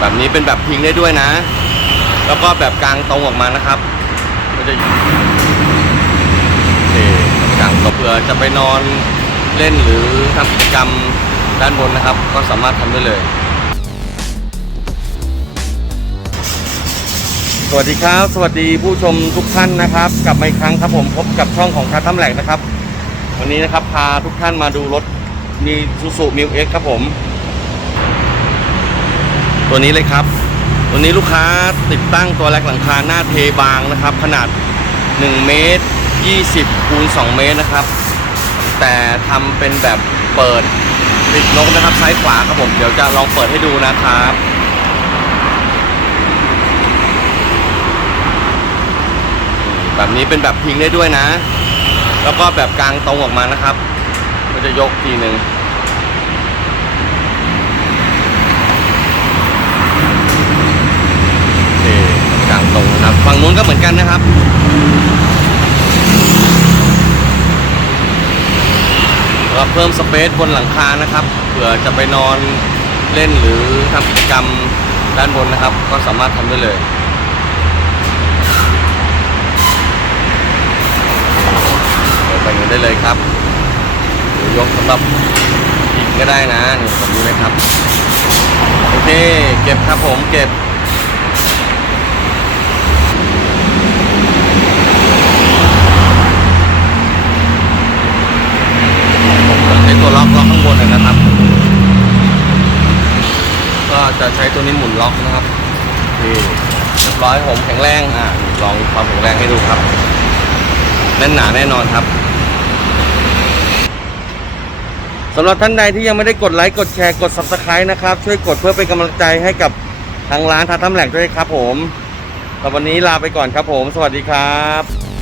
แบบนี้เป็นแบบพิงได้ด้วยนะ แล้วก็แบบกลางตรงออกมานะครับก็จะโอเคกลางตรงเผื่อจะไปนอนเล่นหรือทำกิจกรรมด้านบนนะครับ ก็สามารถทำได้เลย สวัสดีครับ สวัสดีผู้ชมทุกท่านนะครับ กลับมาอีกครั้งครับผมพบกับช่องของคาตั้มแหลกนะครับ วันนี้นะครับพาทุกท่านมาดูรถมีซูซูมิวเอ็กครับผม ตัวนี้เลยครับตัวนี้ลูกค้าติดตั้งตัวแรกหลังคาหน้าเทบางนะครับ ขนาด 1 เมตร 20คูณ2เมตรนะครับ แต่ทำเป็นแบบเปิดติดนกนะครับซ้ายขวาครับผมเดี๋ยวจะลองเปิดให้ดูนะครับแบบนี้เป็นแบบพิงได้ด้วยนะ แล้วก็แบบกลางตรงออกมานะครับก็จะยกทีหนึ่งโอเคกลางตรงนะครับ ฝั่งนู้นก็เหมือนกันนะครับแล้วเพิ่มสเปซบนหลังคานะครับเผื่อจะไปนอนเล่นหรือทำกิจกรรมด้านบนนะครับ ก็สามารถทำได้เลยเปิดไปเงินได้เลยครับหรือยกสำหรับอีกก็ได้นะนี่แบบนี้เลยครับโอเคเก็บครับผมเก็บ ผมจะใช้ตัวล็อกล็อกข้างบนเลยนะครับ ก็ จะใช้ตัวนี้หมุนล็อกนะครับโอเคเรียบร้อยผมแข็งแรงอ่าลองความแข็งแรงให้ดูครับแน่นหนาแน่นอนครับสำหรับท่านใดที่ยังไม่ได้กดไลค์กดแชร์กด subscribe นะครับ ช่วยกดเพื่อเป็นกำลังใจให้กับทางร้านทาทำแหลกด้วยครับผมสำหรับวันนี้ลาไปก่อนครับผม สวัสดีครับ